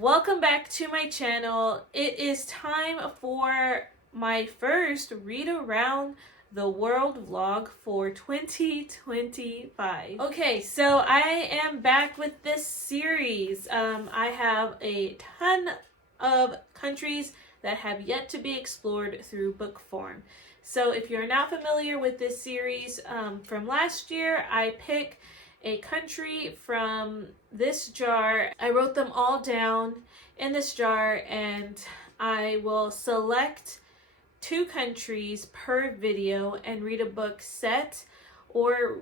Welcome back to my channel. It is time for my first read around the world vlog for 2025. Okay, so I am back with this series. I have a ton of countries that have yet to be explored through book form. So if you're not familiar with this series from last year, I pick a country from this jar. I wrote them all down in this jar, and I will select 2 countries per video and read a book set or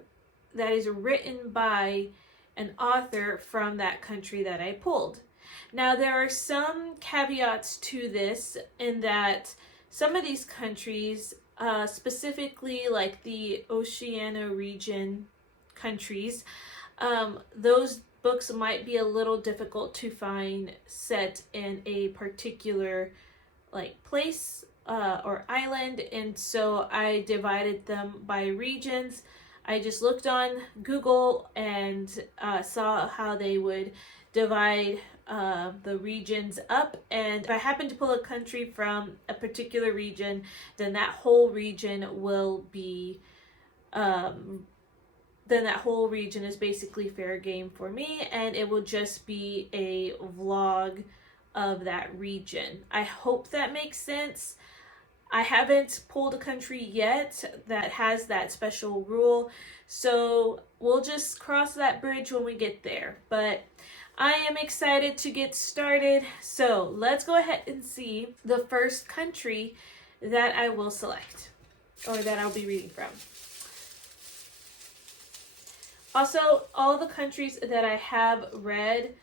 that is written by an author from that country that I pulled. Now, there are some caveats to this in that some of these countries, specifically like the Oceania region countries, those books might be a little difficult to find set in a particular place or island, and so I divided them by regions. I just looked on Google and saw how they would divide the regions up, and if I happen to pull a country from a particular region, then that whole region will be then that whole region is basically fair game for me, and it will just be a vlog of that region. I hope that makes sense. I haven't pulled a country yet that has that special rule, so we'll just cross that bridge when we get there. But I am excited to get started, so let's go ahead and see the first country that I will select, or that I'll be reading from. Also, all the countries that I have read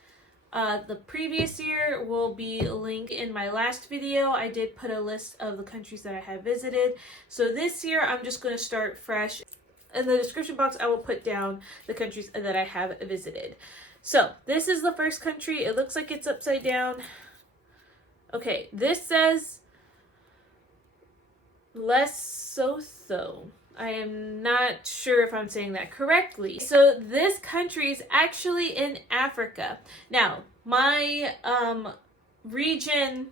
the previous year will be linked in my last video. I did put a list of the countries that I have visited. So this year, I'm just going to start fresh. In the description box, I will put down the countries that I have visited. So this is the first country. It looks like it's upside down. Okay, this says Lesotho. I am not sure if I'm saying that correctly. So this country is actually in Africa. Now, my region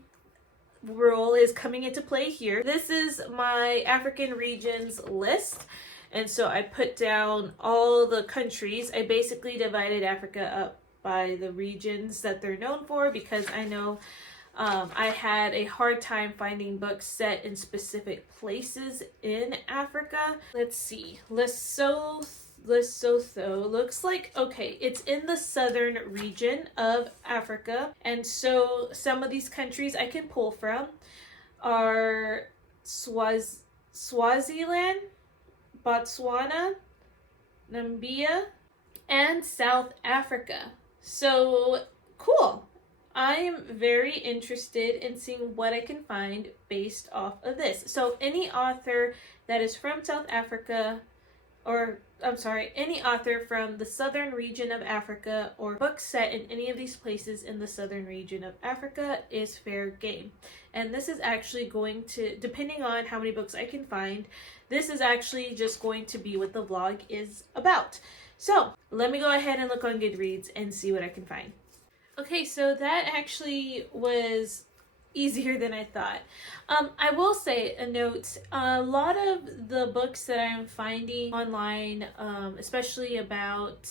rule is coming into play here. This is my African regions list. And so I put down all the countries. I basically divided Africa up by the regions that they're known for, because I know I had a hard time finding books set in specific places in Africa. Let's see. Lesotho looks like, okay, it's in the southern region of Africa. And so some of these countries I can pull from are Swaziland, Botswana, Namibia, and South Africa. So cool. I am very interested in seeing what I can find based off of this. So any author that is from South Africa, or I'm sorry, any author from the southern region of Africa or books set in any of these places in the southern region of Africa is fair game. And this is actually going to, depending on how many books I can find, this is actually just going to be what the vlog is about. So let me go ahead and look on Goodreads and see what I can find. Okay, so that actually was easier than I thought. I will say a note, a lot of the books that I'm finding online, especially about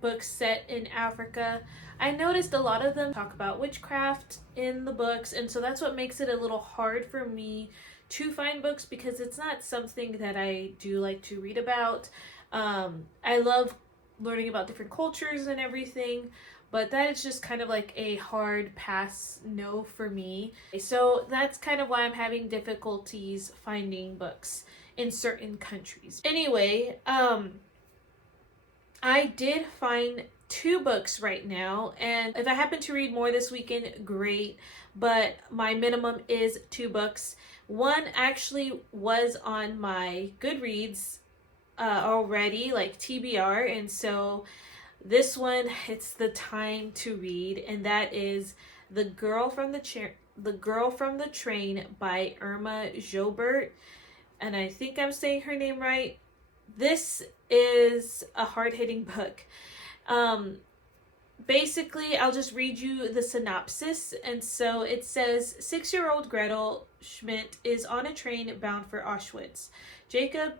books set in Africa, I noticed a lot of them talk about witchcraft in the books, and so that's what makes it a little hard for me to find books, because it's not something that I do like to read about. I love learning about different cultures and everything, but that is just kind of like a hard pass no for me. So that's kind of why I'm having difficulties finding books in certain countries. Anyway, I did find 2 books right now, and if I happen to read more this weekend, great, but my minimum is 2 books. One actually was on my Goodreads already, like TBR, and so this one, it's the time to read, and that is The Girl from the Train by Irma Jobert, and I think I'm saying her name right. This is a hard-hitting book. basically, I'll just read you the synopsis. And so it says 6-year-old Gretel Schmidt is on a train bound for Auschwitz. Jacob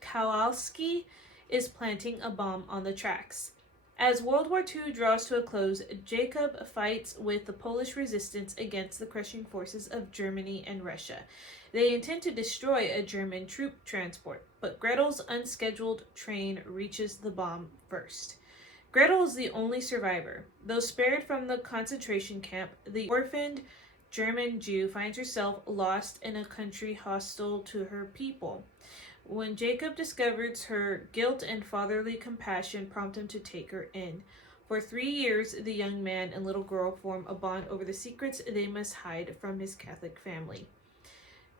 Kowalski is planting a bomb on the tracks. As World War II draws to a close, Jacob fights with the Polish resistance against the crushing forces of Germany and Russia. They intend to destroy a German troop transport, but Gretel's unscheduled train reaches the bomb first. Gretel is the only survivor. Though spared from the concentration camp, the orphaned German Jew finds herself lost in a country hostile to her people. When Jacob discovers her, guilt and fatherly compassion prompt him to take her in. For 3 years, the young man and little girl form a bond over the secrets they must hide from his Catholic family.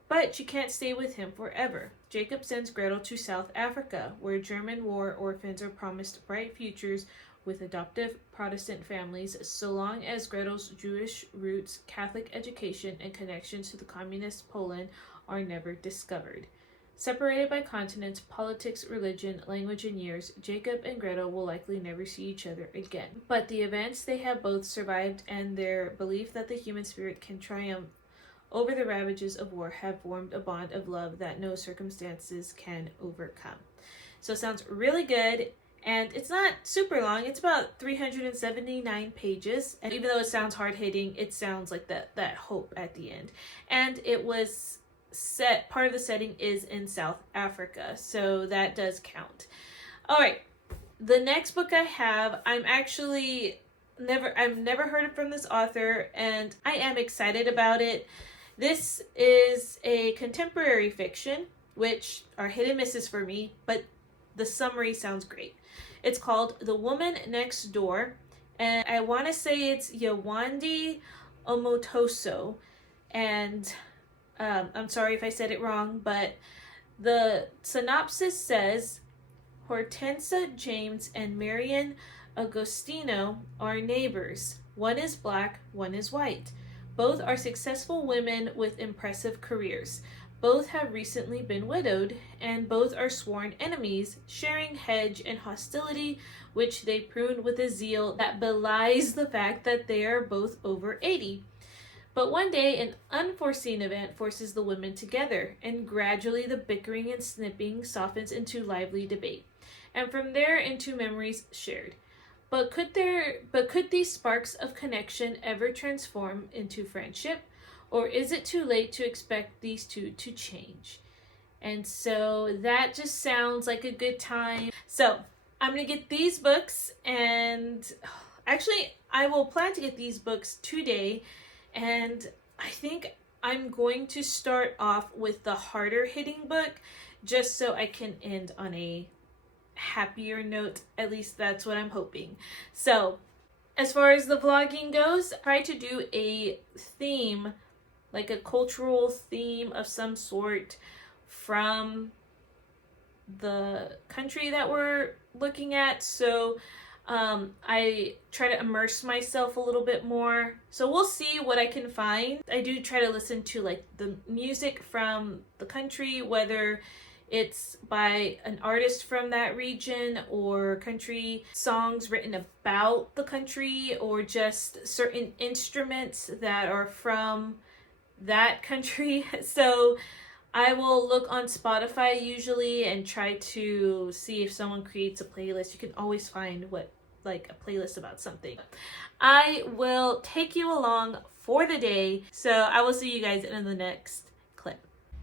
But she can't stay with him forever. Jacob sends Gretel to South Africa, where German war orphans are promised bright futures with adoptive Protestant families, so long as Gretel's Jewish roots, Catholic education, and connections to the communist Poland are never discovered. Separated by continents, politics, religion, language, and years, Jacob and Gretel will likely never see each other again. But the events they have both survived and their belief that the human spirit can triumph over the ravages of war have formed a bond of love that no circumstances can overcome. So it sounds really good, and it's not super long. It's about 379 pages, and even though it sounds hard-hitting, it sounds like that hope at the end. And it was part of the setting is in South Africa, so that does count. All right, the next book I have, I've never heard from this author, and I am excited about it. This is a contemporary fiction, which are hit and misses for me, but the summary sounds great. It's called The Woman Next Door, and I want to say it's Yewande Omotoso, and I'm sorry if I said it wrong, but the synopsis says, Hortensia James and Marian Agostino are neighbors. One is black, one is white. Both are successful women with impressive careers. Both have recently been widowed, and both are sworn enemies, sharing hedge and hostility, which they prune with a zeal that belies the fact that they are both over 80. But one day, an unforeseen event forces the women together, and gradually the bickering and snipping softens into lively debate, and from there into memories shared. But could these sparks of connection ever transform into friendship, or is it too late to expect these two to change? And so that just sounds like a good time. So I'm gonna get these books, and actually I will plan to get these books today. And I think I'm going to start off with the harder hitting book just so I can end on a happier note. At least that's what I'm hoping. So as far as the vlogging goes, I try to do a theme, like a cultural theme of some sort from the country that we're looking at. So I try to immerse myself a little bit more. So we'll see what I can find. I do try to listen to like the music from the country, whether it's by an artist from that region or country songs written about the country, or just certain instruments that are from that country. So I will look on Spotify usually and try to see if someone creates a playlist. You can always find a playlist about something. I will take you along for the day. So I will see you guys in the next clip.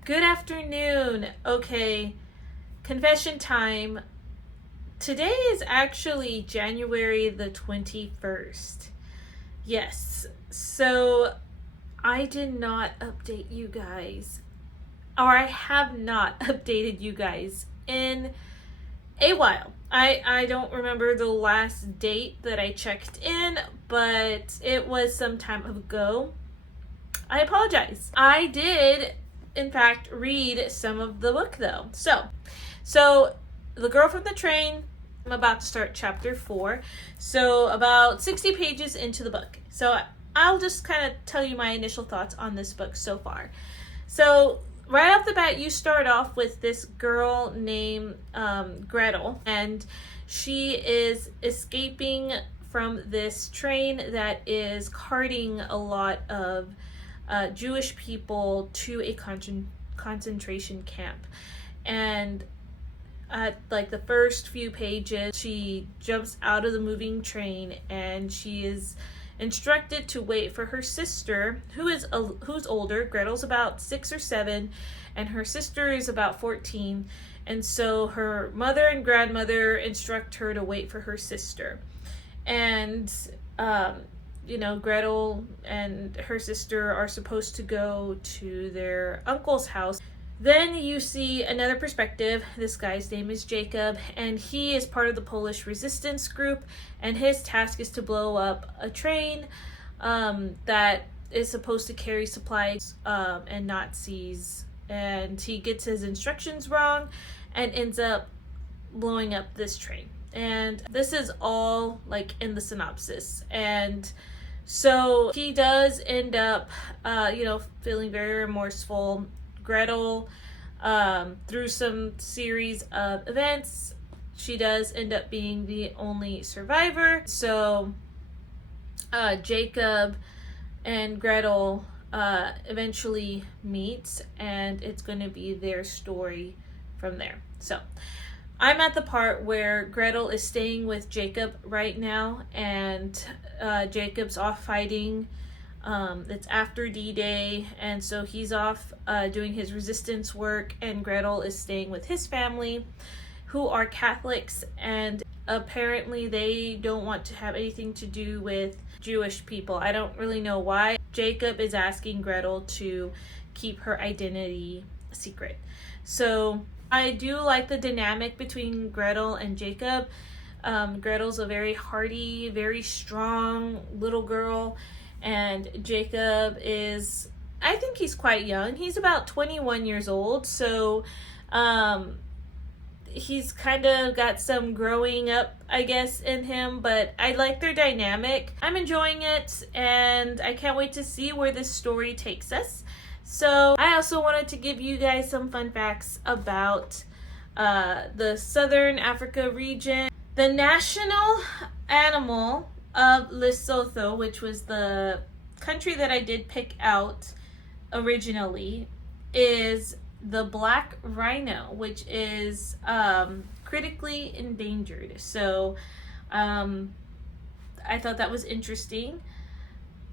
Good afternoon. Okay, confession time. Today is actually January the 21st. Yes, so I did not update you guys, or I have not updated you guys in a while. I don't remember the last date that I checked in, but it was some time ago. I apologize. I did, in fact, read some of the book though. So The Girl from the Train, I'm about to start chapter 4. So about 60 pages into the book. So I'll just kind of tell you my initial thoughts on this book so far. So right off the bat, you start off with this girl named Gretel, and She is escaping from this train that is carting a lot of Jewish people to a concentration camp. And at like the first few pages, she jumps out of the moving train and she is instructed to wait for her sister, who's older. Gretel's about 6 or 7, and her sister is about 14. And so her mother and grandmother instruct her to wait for her sister. And Gretel and her sister are supposed to go to their uncle's house. Then you see another perspective. This guy's name is Jacob, and he is part of the Polish resistance group, and his task is to blow up a train that is supposed to carry supplies and Nazis. And he gets his instructions wrong and ends up blowing up this train. And this is all like in the synopsis. And so he does end up, feeling very remorseful. Gretel, through some series of events, she does end up being the only survivor. So Jacob and Gretel eventually meet, and it's going to be their story from there. So I'm at the part where Gretel is staying with Jacob right now, and Jacob's off fighting. It's after D-Day, and so he's off doing his resistance work, and Gretel is staying with his family, who are Catholics, and apparently they don't want to have anything to do with Jewish people. I don't really know why. Jacob is asking Gretel to keep her identity secret. So I do like the dynamic between Gretel and Jacob. Gretel's a very hardy, very strong little girl, and Jacob is, I think he's quite young. He's about 21 years old, so he's kind of got some growing up, I guess, in him, but I like their dynamic. I'm enjoying it, and I can't wait to see where this story takes us. So I also wanted to give you guys some fun facts about the Southern Africa region. The national animal of Lesotho, which was the country that I did pick out originally, is the black rhino, which is critically endangered. So I thought that was interesting.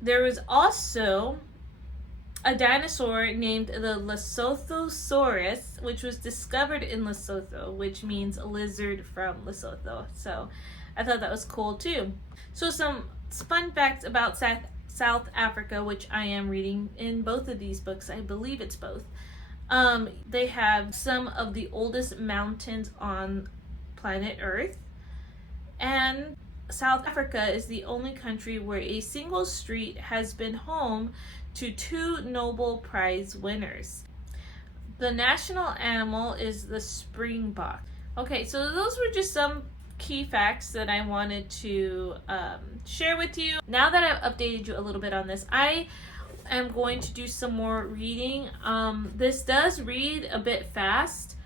There was also a dinosaur named the Lesothosaurus, which was discovered in Lesotho, which means lizard from Lesotho. So I thought that was cool too. So some fun facts about South Africa, which I am reading in both of these books. I believe it's both. They have some of the oldest mountains on planet Earth. And South Africa is the only country where a single street has been home to 2 Nobel Prize winners. The national animal is the springbok. Okay, so those were just some key facts that I wanted to share with you. Now that I've updated you a little bit on this, I am going to do some more reading. This does read a bit fast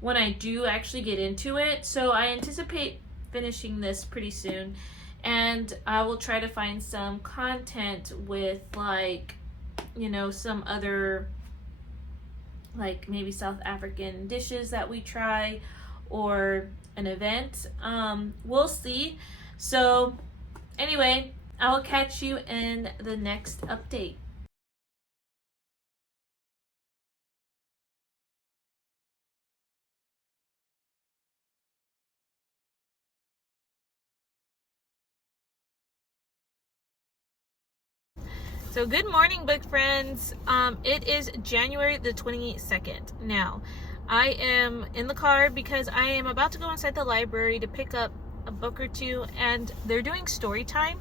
when I do actually get into it, so I anticipate finishing this pretty soon, and I will try to find some content with some other, like maybe South African dishes that we try, or an event. We'll see. So anyway, I will catch you in the next update. So good morning, book friends. It is January the 22nd. Now, I am in the car because I am about to go inside the library to pick up a book or two, and they're doing story time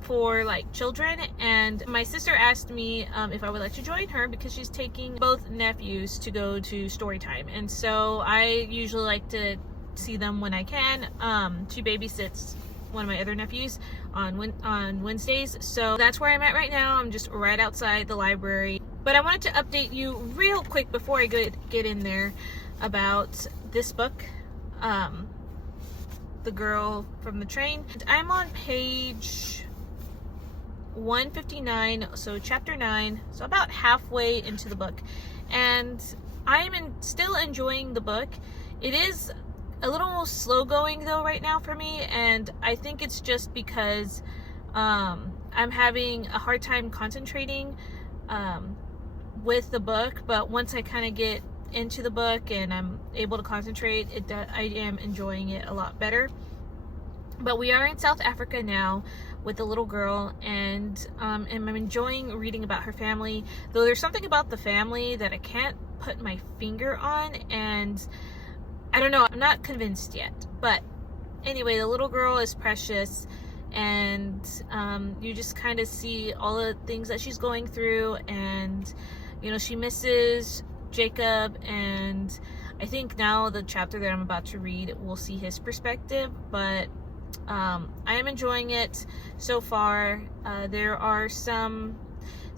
for like children, and my sister asked me if I would like to join her because she's taking both nephews to go to story time, and so I usually like to see them when I can. She babysits one of my other nephews on Wednesdays, so that's where I'm at right now. I'm just right outside the library, but I wanted to update you real quick before I get in there about this book. the girl from the train. I'm on page 159, so chapter 9, so about halfway into the book, and I'm still enjoying the book. It is a little slow going though right now for me, and I think it's just because I'm having a hard time concentrating with the book, but once I kind of get into the book and I'm able to concentrate, I am enjoying it a lot better. But we are in South Africa now with the little girl, and I'm enjoying reading about her family, though there's something about the family that I can't put my finger on, and I don't know, I'm not convinced yet. But anyway, the little girl is precious, and you just kind of see all the things that she's going through, and you know, she misses Jacob, and I think now the chapter that I'm about to read, we'll see his perspective. But I am enjoying it so far. There are some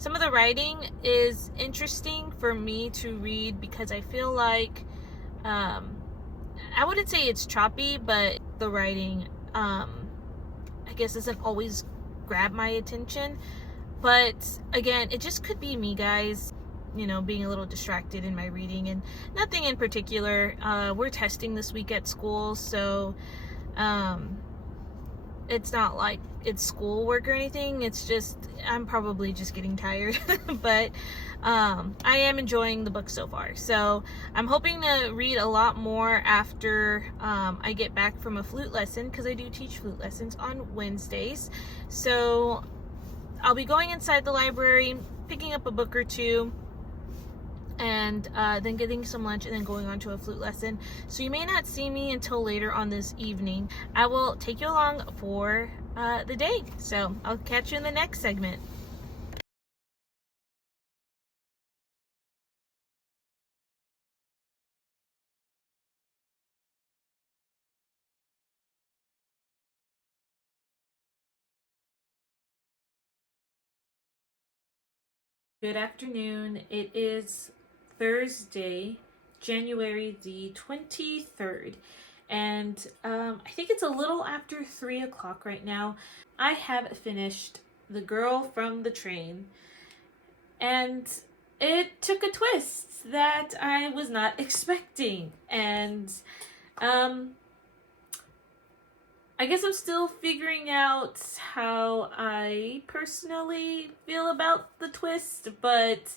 of the writing is interesting for me to read, because I feel like I wouldn't say it's choppy, but the writing I guess doesn't always grab my attention. But again, it just could be me, guys, you know, being a little distracted in my reading, and nothing in particular. We're testing this week at school, so it's not like it's schoolwork or anything. It's just, I'm probably just getting tired. But I am enjoying the book so far. So I'm hoping to read a lot more after I get back from a flute lesson, because I do teach flute lessons on Wednesdays. So I'll be going inside the library, picking up a book or two, and then getting some lunch, and then going on to a flute lesson. So you may not see me until later on this evening. I will take you along for the day. So I'll catch you in the next segment. Good afternoon. It is Thursday, January the 23rd, and I think it's a little after 3 o'clock right now. I have finished The Girl from the Train, and it took a twist that I was not expecting, and I guess I'm still figuring out how I personally feel about the twist, but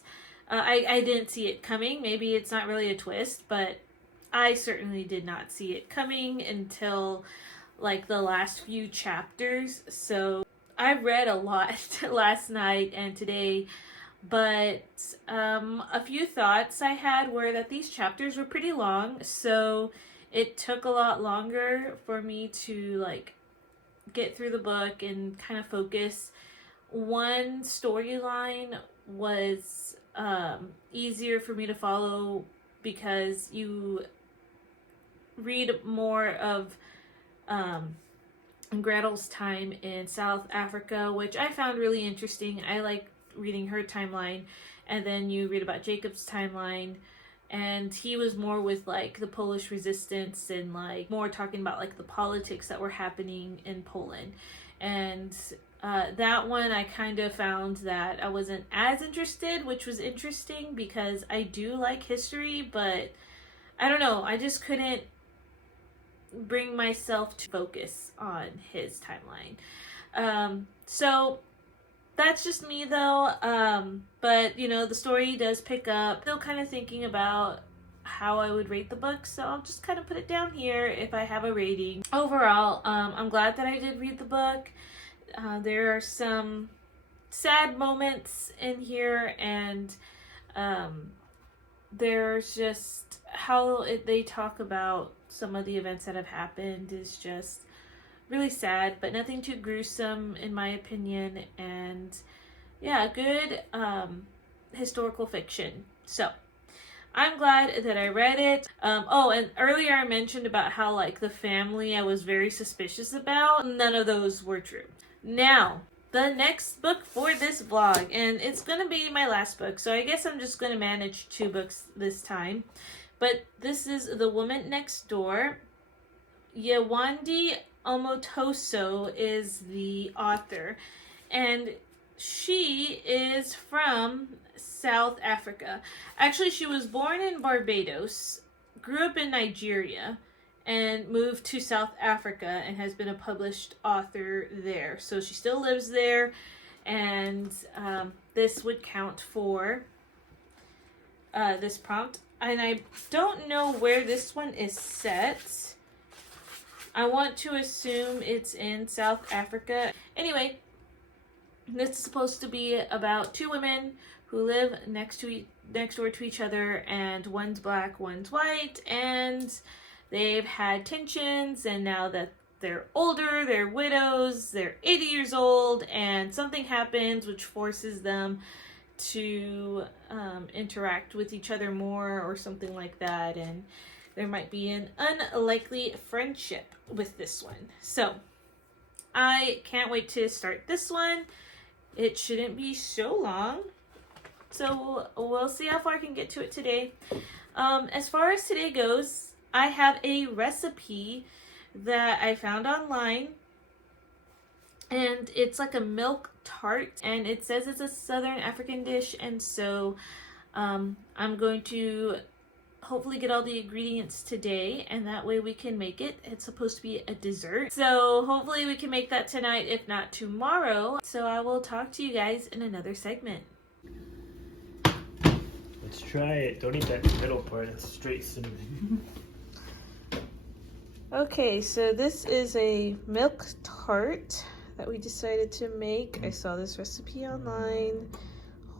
I didn't see it coming. Maybe it's not really a twist, but I certainly did not see it coming until like the last few chapters. So I read a lot last night and today, but a few thoughts I had were that these chapters were pretty long, so it took a lot longer for me to like get through the book and kind of focus. One storyline was easier for me to follow because you read more of Gretel's time in South Africa, which I found really interesting. I like reading her timeline, and then you read about Jacob's timeline, and he was more with like the Polish resistance and like more talking about like the politics that were happening in Poland. And that one I kind of found that I wasn't as interested, which was interesting because I do like history, but I don't know, I just couldn't bring myself to focus on his timeline. So that's just me though. But you know, the story does pick up. Still kind of thinking about how I would rate the book, so I'll just kind of put it down here if I have a rating. Overall, I'm glad that I did read the book. There are some sad moments in here, and there's just how they talk about some of the events that have happened is just really sad, but nothing too gruesome in my opinion. And yeah, good historical fiction. So I'm glad that I read it. Oh, and earlier I mentioned about how like the family I was very suspicious about. None of those were true. Now, the next book for this vlog, and it's gonna be my last book, so I guess I'm just gonna manage 2 books this time. But this is The Woman Next Door. Yewande Omotoso is the author, and she is from South Africa. Actually, she was born in Barbados, grew up in Nigeria, and moved to South Africa and has been a published author there. So she still lives there, and this would count for this prompt. And I don't know where this one is set. I want to assume it's in South Africa. Anyway, this is supposed to be about two women who live next door to each other, and one's black, one's white, and they've had tensions, and now that they're older, they're widows, they're 80 years old, and something happens which forces them to interact with each other more or something like that, and there might be an unlikely friendship with this one. So I can't wait to start this one. It shouldn't be so long, so we'll see how far I can get to it today. As far as today goes, I have a recipe that I found online, and it's like a milk tart, and it says it's a Southern African dish, and so I'm going to hopefully get all the ingredients today, and that way we can make it. It's supposed to be a dessert, so hopefully we can make that tonight, if not tomorrow. So I will talk to you guys in another segment. Let's try it. Don't eat that middle part. It's straight cinnamon. Okay, so this is a milk tart that we decided to make. I saw this recipe online.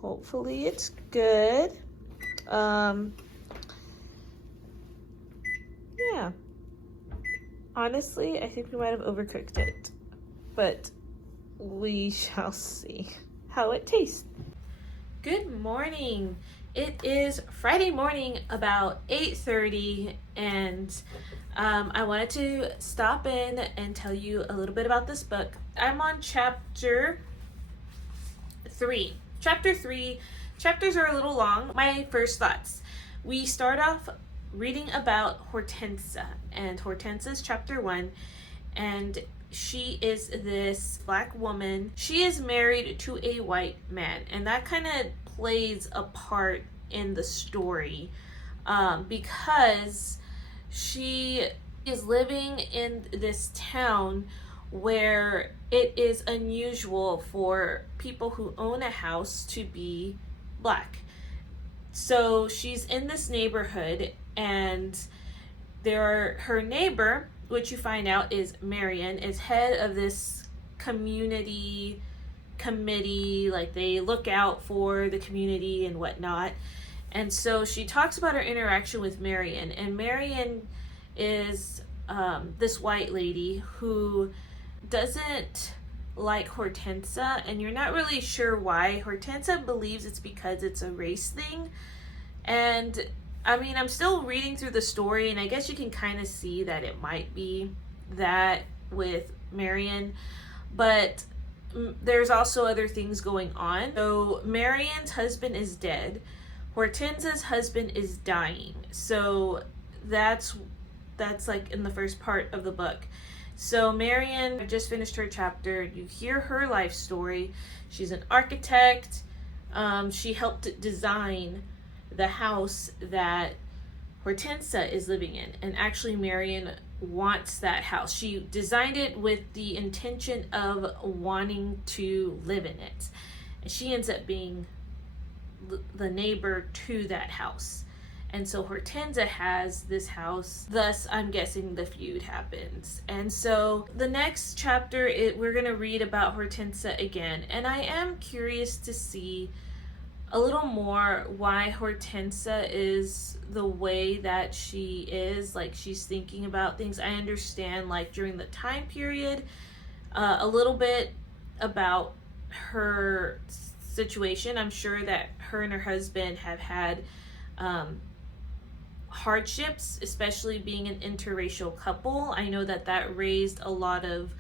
Hopefully it's good. Yeah. Honestly, I think we might have overcooked it, but we shall see how it tastes. Good morning. It is Friday morning, about 8:30, and I wanted to stop in and tell you a little bit about this book. I'm on chapter 3. Chapter 3. Chapters are a little long. My first thoughts. We start off reading about Hortensa, and Hortensa is chapter 1, and she is this black woman. She is married to a white man, and that kind of plays a part in the story because she is living in this town where it is unusual for people who own a house to be black. So she's in this neighborhood, and her neighbor, which you find out is Marion, is head of this community committee. Like, they look out for the community and whatnot. And so she talks about her interaction with Marion, and Marion is this white lady who doesn't like Hortensa, and you're not really sure why. Hortensa believes it's because it's a race thing, and I mean, I'm still reading through the story, and I guess you can kind of see that it might be that with Marion, but there's also other things going on. So Marion's husband is dead. Hortensa's husband is dying. So that's like in the first part of the book. So Marion just finished her chapter. You hear her life story. She's an architect. She helped design the house that Hortensa is living in. And actually Marion wants that house. She designed it with the intention of wanting to live in it. And she ends up being the neighbor to that house. And so Hortensa has this house, thus I'm guessing the feud happens. And so the next chapter, we're going to read about Hortensa again. And I am curious to see a little more why Hortensa is the way that she is. Like, she's thinking about things. I understand, like, during the time period, a little bit about her situation. I'm sure that her and her husband have had hardships, especially being an interracial couple. I know that raised a lot of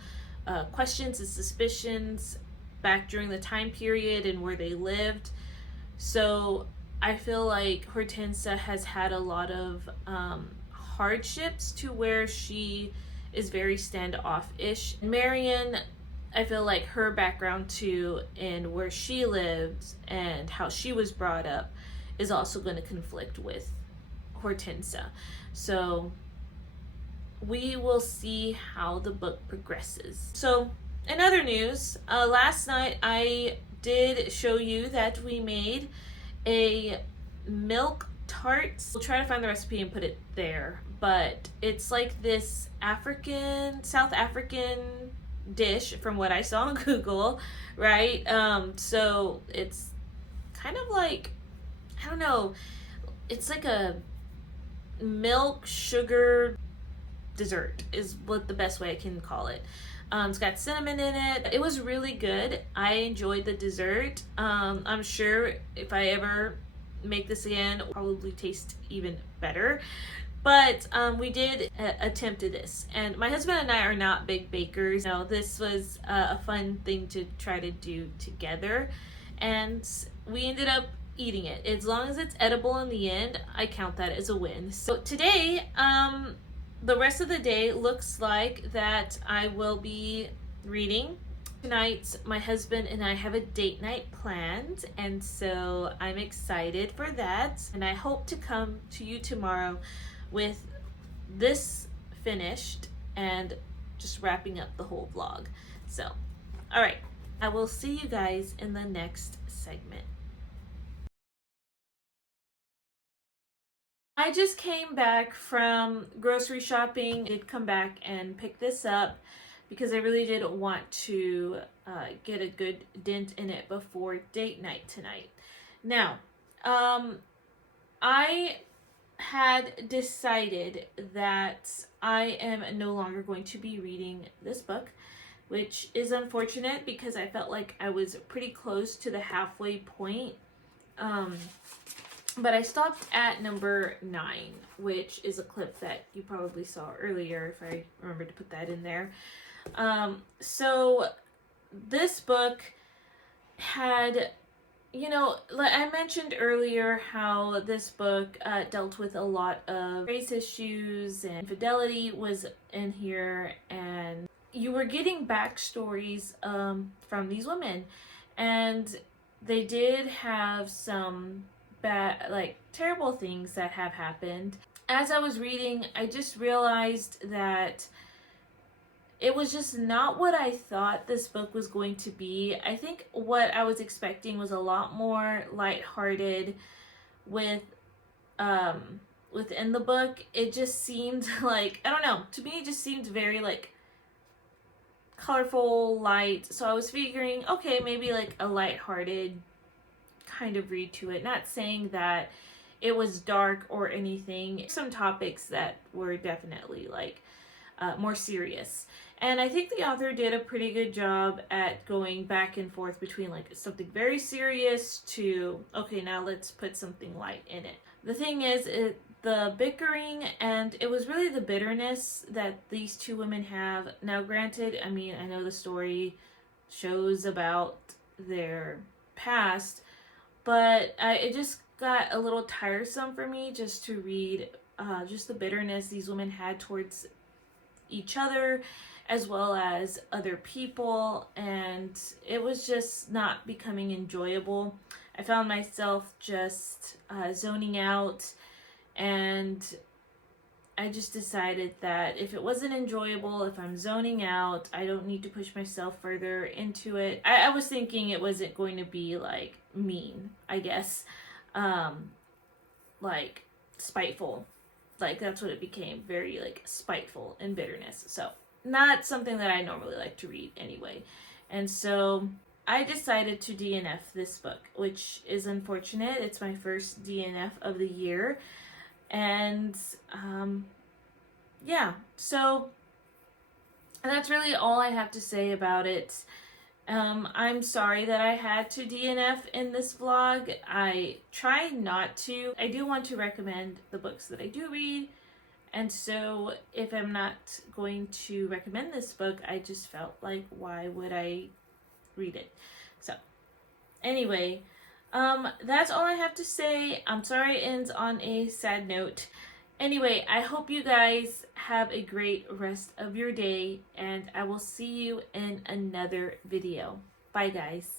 questions and suspicions back during the time period and where they lived. So I feel like Hortensa has had a lot of hardships to where she is very standoffish. Marion, I feel like her background too, and where she lives and how she was brought up, is also going to conflict with Hortensia. So we will see how the book progresses. So in other news, last night I did show you that we made a milk tart. We'll try to find the recipe and put it there, but it's like this South African dish from what I saw on Google, right? So it's kind of like, I don't know, it's like a milk sugar dessert is what the best way I can call it. It's got cinnamon in it. It was really good. I enjoyed the dessert. I'm sure if I ever make this again, it'll probably taste even better. But we did attempt this, and my husband and I are not big bakers. You know, this was a fun thing to try to do together, and we ended up eating it. As long as it's edible in the end, I count that as a win. So today, the rest of the day looks like that I will be reading. Tonight, my husband and I have a date night planned, and so I'm excited for that. And I hope to come to you tomorrow with this finished and just wrapping up the whole vlog. So, all right, I will see you guys in the next segment. I just came back from grocery shopping. I did come back and pick this up because I really did want to get a good dent in it before date night tonight. Now, I had decided that I am no longer going to be reading this book, which is unfortunate because I felt like I was pretty close to the halfway point. But I stopped at number 9, which is a clip that you probably saw earlier, if I remember to put that in there. So this book had, you know, like I mentioned earlier, how this book dealt with a lot of race issues, and infidelity was in here, and you were getting backstories from these women, and they did have some bad, like, terrible things that have happened. As I was reading, I just realized that it was just not what I thought this book was going to be. I think what I was expecting was a lot more lighthearted with within the book. It just seemed like, I don't know, to me it just seemed very like colorful, light. So I was figuring, okay, maybe like a lighthearted kind of read to it. Not saying that it was dark or anything. Some topics that were definitely like more serious. And I think the author did a pretty good job at going back and forth between like something very serious to, okay, now let's put something light in it. The thing is, the bickering, and it was really the bitterness that these two women have. Now granted, I mean, I know the story shows about their past, but it just got a little tiresome for me just to read just the bitterness these women had towards each other as well as other people, and it was just not becoming enjoyable. I found myself just zoning out, and I just decided that if it wasn't enjoyable, if I'm zoning out, I don't need to push myself further into it. I was thinking it wasn't going to be like mean, I guess, like spiteful. Like that's what it became, very like spiteful and bitterness. So not something that I normally like to read anyway. And so I decided to DNF this book, which is unfortunate. It's my first DNF of the year. And yeah, so that's really all I have to say about it. I'm sorry that I had to DNF in this vlog. I try not to. I do want to recommend the books that I do read. And so if I'm not going to recommend this book, I just felt like, why would I read it? So anyway, that's all I have to say. I'm sorry it ends on a sad note. Anyway, I hope you guys have a great rest of your day, and I will see you in another video. Bye, guys.